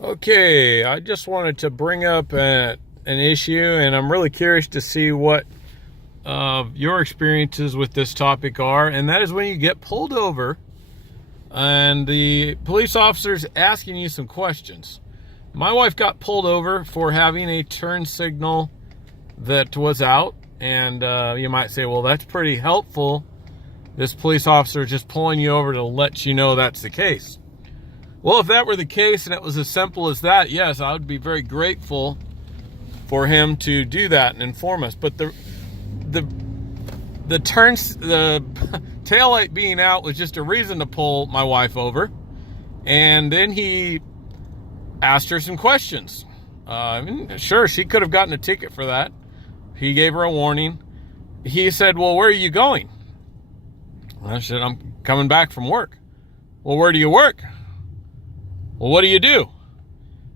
Okay, I just wanted to bring up an issue, and I'm really curious to see what your experiences with this topic are, and that is when you get pulled over and the police officer's asking you some questions. My wife got pulled over for having a turn signal that was out, and you might say, well, that's pretty helpful. This police officer is just pulling you over to let you know that's the case. Well, if that were the case and it was as simple as that, yes, I would be very grateful for him to do that and inform us. But the taillight being out was just a reason to pull my wife over. And then he asked her some questions. Sure, she could have gotten a ticket for that. He gave her a warning. He said, well, where are you going? I said, I'm coming back from work. Well, where do you work? Well, what do you do?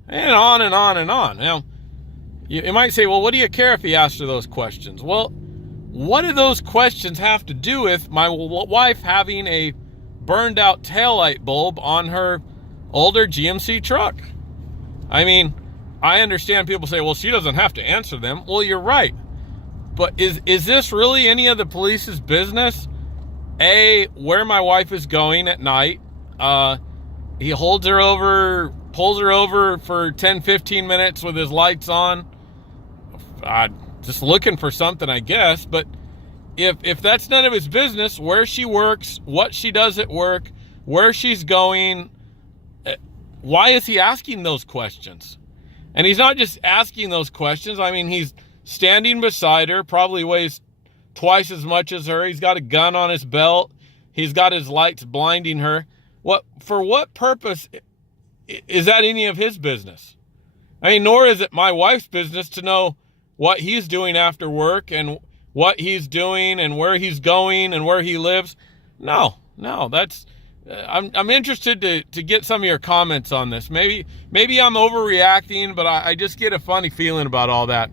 And on and on and on. Now, you might say, well, what do you care if he asked her those questions? Well, what do those questions have to do with my wife having a burned out taillight bulb on her older GMC truck? I mean, I understand people say, well, she doesn't have to answer them. Well, you're right. But is this really any of the police's business? Where my wife is going at night. He holds her over, pulls her over for 10, 15 minutes with his lights on. Just looking for something, I guess. But if that's none of his business, where she works, what she does at work, where she's going, why is he asking those questions? And he's not just asking those questions. I mean, he's standing beside her, probably weighs twice as much as her. He's got a gun on his belt. He's got his lights blinding her. For what purpose is that any of his business? I mean, nor is it my wife's business to know what he's doing after work and what he's doing and where he's going and where he lives. No, that's, I'm interested to get some of your comments on this. Maybe I'm overreacting, but I just get a funny feeling about all that.